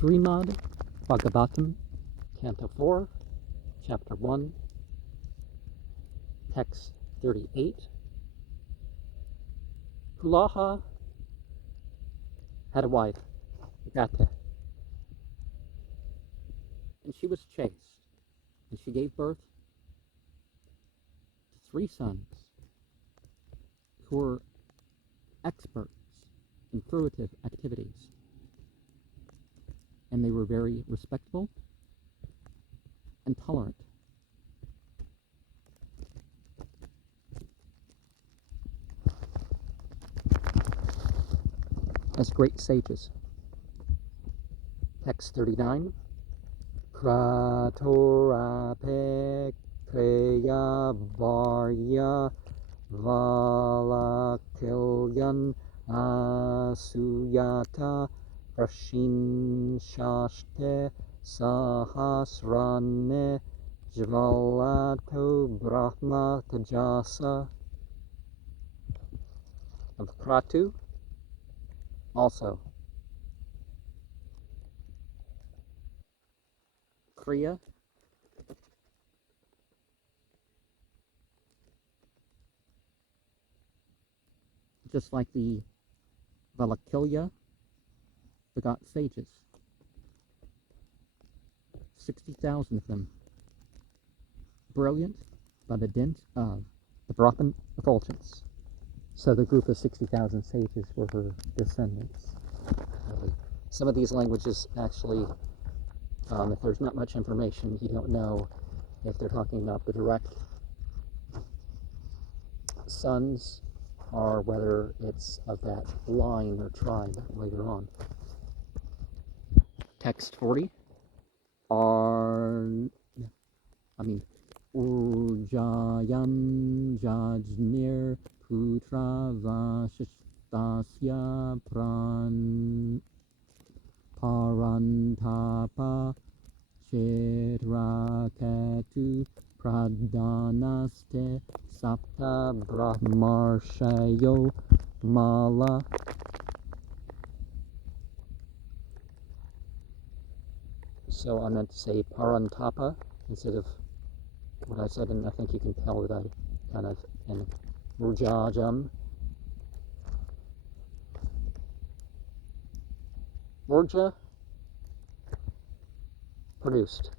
Srimad Bhagavatam, Canto 4, Chapter 1, Text 38. Pulaha had a wife, Gata, and she was chaste, and she gave birth to 3 sons who were experts in fruitive activities, and they were very respectable and tolerant. As great sages. Text 39. Kratora Pekreya Varya Valakilyan Asuyata Prashinshaste Sahasrane Jvalato Brahma Tajasa. Of Kratu also. Kriya, just like the Valakilya, begot sages, 60,000 of them, brilliant by the dint of the Brahman effulgence. So the group of 60,000 sages were her descendants. Some of these languages actually, if there's not much information, you don't know if they're talking about the direct sons or whether it's of that line or tribe later on. Text 40. Urjayam Jajnir Putra Vashistasya Parantapa Chetraketu Pradanaste Sapta Brahmarshayo Mala. So I meant to say Parantapa instead of what I said, and I think you can tell that I kind of in Urjajam. Urja produced.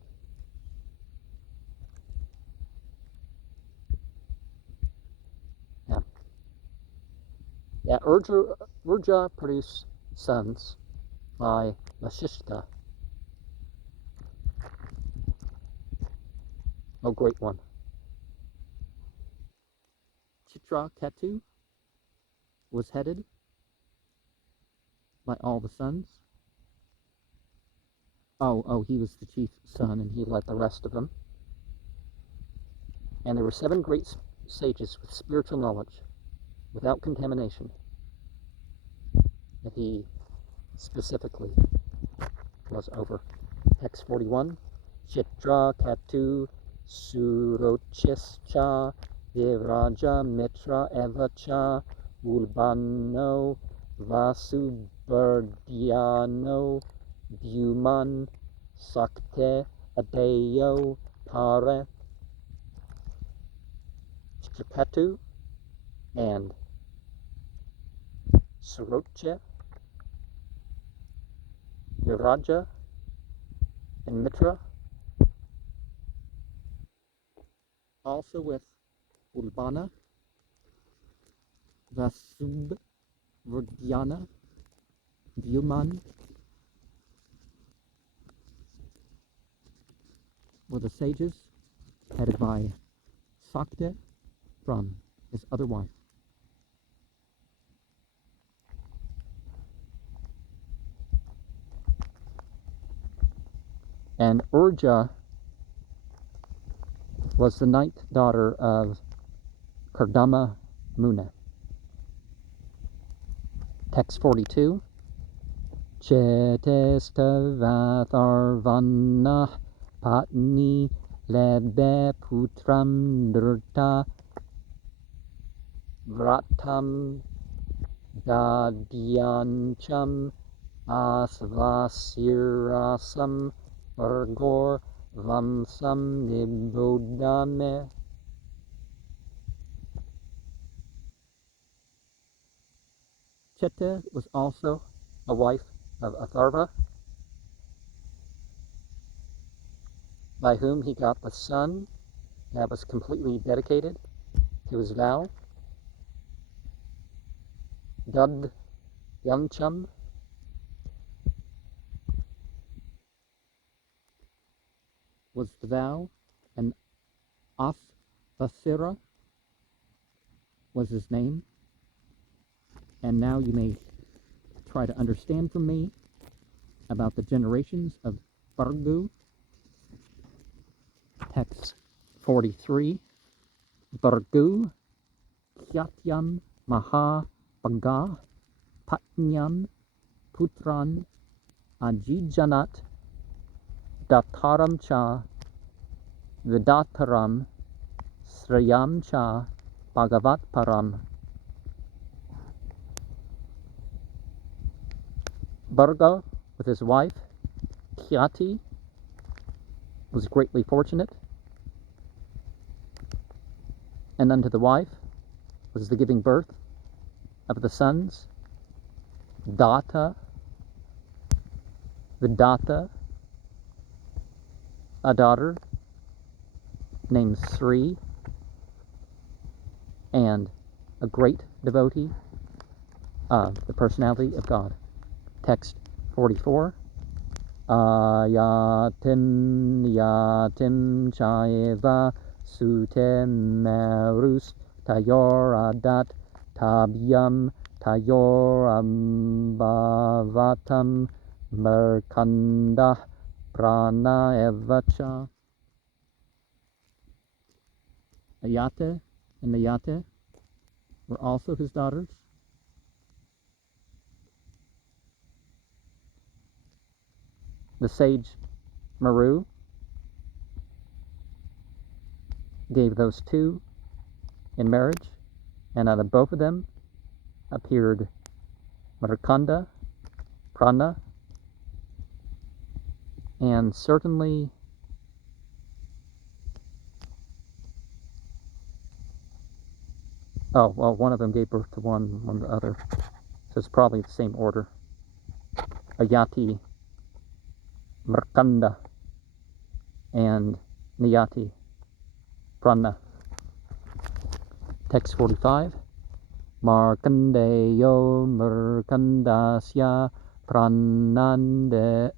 Yeah, Urja produced sons by Vasishta. Oh, great one. Chitraketu was headed by all the sons. Oh, he was the chief son, and he led the rest of them. And there were 7 great sages with spiritual knowledge, without contamination, that he specifically was over. Text 41. Chitraketu Surochischa Viraja Mitra Evacha Ulbano Vasubardhyano Bhuman Sakte Adeyo Pare. Chitraketu and Surocha, Viraja, and Mitra, also with Ulbana, Vasubvardhyana, Bhuman, were the sages headed by Sakte from his other wife. And Urja was the 9th daughter of Kardama Muna. Text 42. Chetestavatharvanah Patni Lebe Putram Drta Vratam Dadyancham asvasirasam vargor vamsam nibodame. Cheta was also a wife of Atharva, by whom he got the son that was completely dedicated to his vow. Dud Yamcham was the vow, and Asvasira was his name. And now you may try to understand from me about the generations of Bargu. Text 43. Bargu Kyatyam Maha Bhaga Patnyam Putran Ajijanat Dataram Cha Vidataram Sriyam Cha Bhagavat Param. Bharga, with his wife Kyati, was greatly fortunate, and unto the wife was the giving birth of the sons Data, Vidata, a daughter named Sri, and a great devotee of the personality of God. Text 44. Ayatim yatim chaiva sutem merus tayoradat tabyam tayorambhavatam merkanda prana evacha. Ayata and Mayata were also his daughters. The sage Maru gave those two in marriage, and out of both of them appeared Markanda, Prana, and certainly one of them gave birth to one to the other, so it's probably the same order. Ayati, Markanda, and Niyati, Prana. Text 45. Markandeyo Markandasya Pranande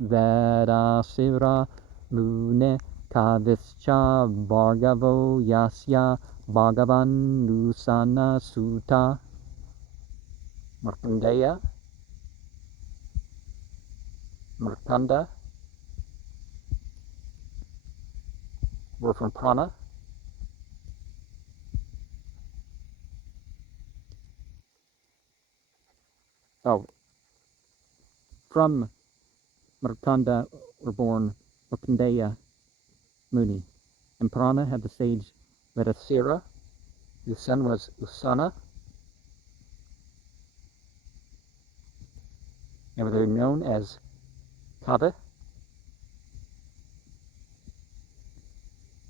Vedasira Mune Kavischa Bhargavo Yasya Bhagavan Lusana Sutta. Markandeya, Markanda were from Prana. From Markanda were born Markandeya Muni, and Prana had the sage Vedasira, whose son was Usana, and they were known as Kava.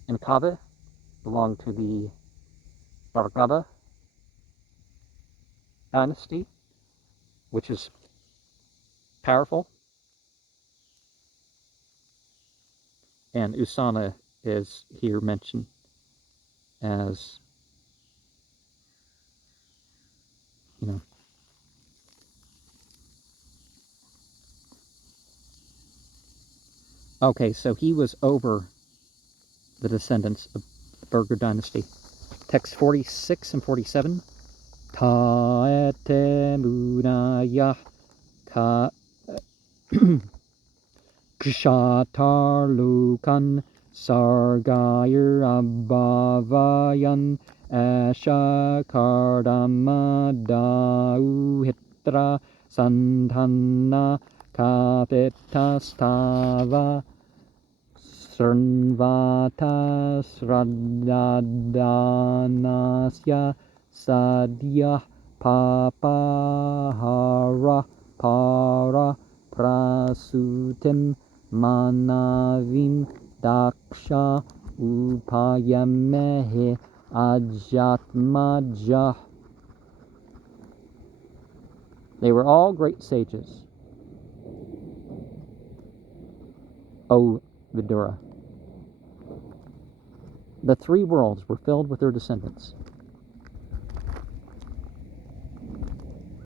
And Kava belonged to the Bhargava dynasty, which is powerful. And Usana is here mentioned as, Okay, so he was over the descendants of the Burger dynasty. Text 46 and 47. Taete munaya ka kshatar lukan sargayir abhavayan asha kardama dauhitra santana kapitastava Srnvata sraddhanasya sadhyah papahara para prasutim manavim daksha upayamehe ajatmajah. They were all great sages, O Vidura. The three worlds were filled with their descendants.